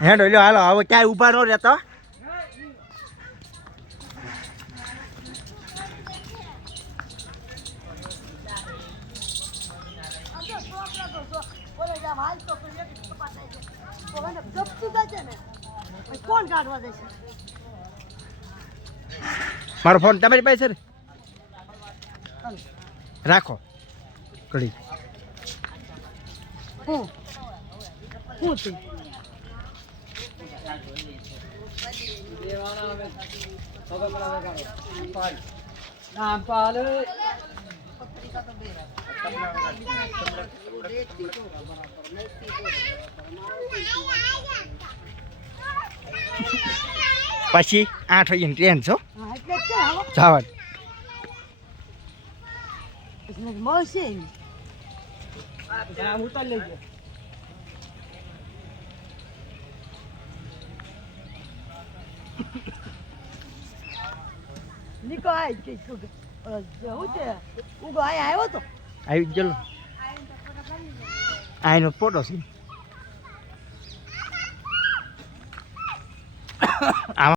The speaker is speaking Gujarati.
હેડો લ્યો હાલો હવે ક્યાંય ઊભા ન રહેતો કોણ કાઢવા દેશે મારો ફોન તમારી પાસે છે રાખો કડી હું છું પછી 8 વાગ્યાની ટ્રેન છો એટલે જ કે હવે જવાનું મળશે નીકો આય કે શું છે ઉગો આય આવ્યો તો આવી જ ચલો આનો ફોટો છે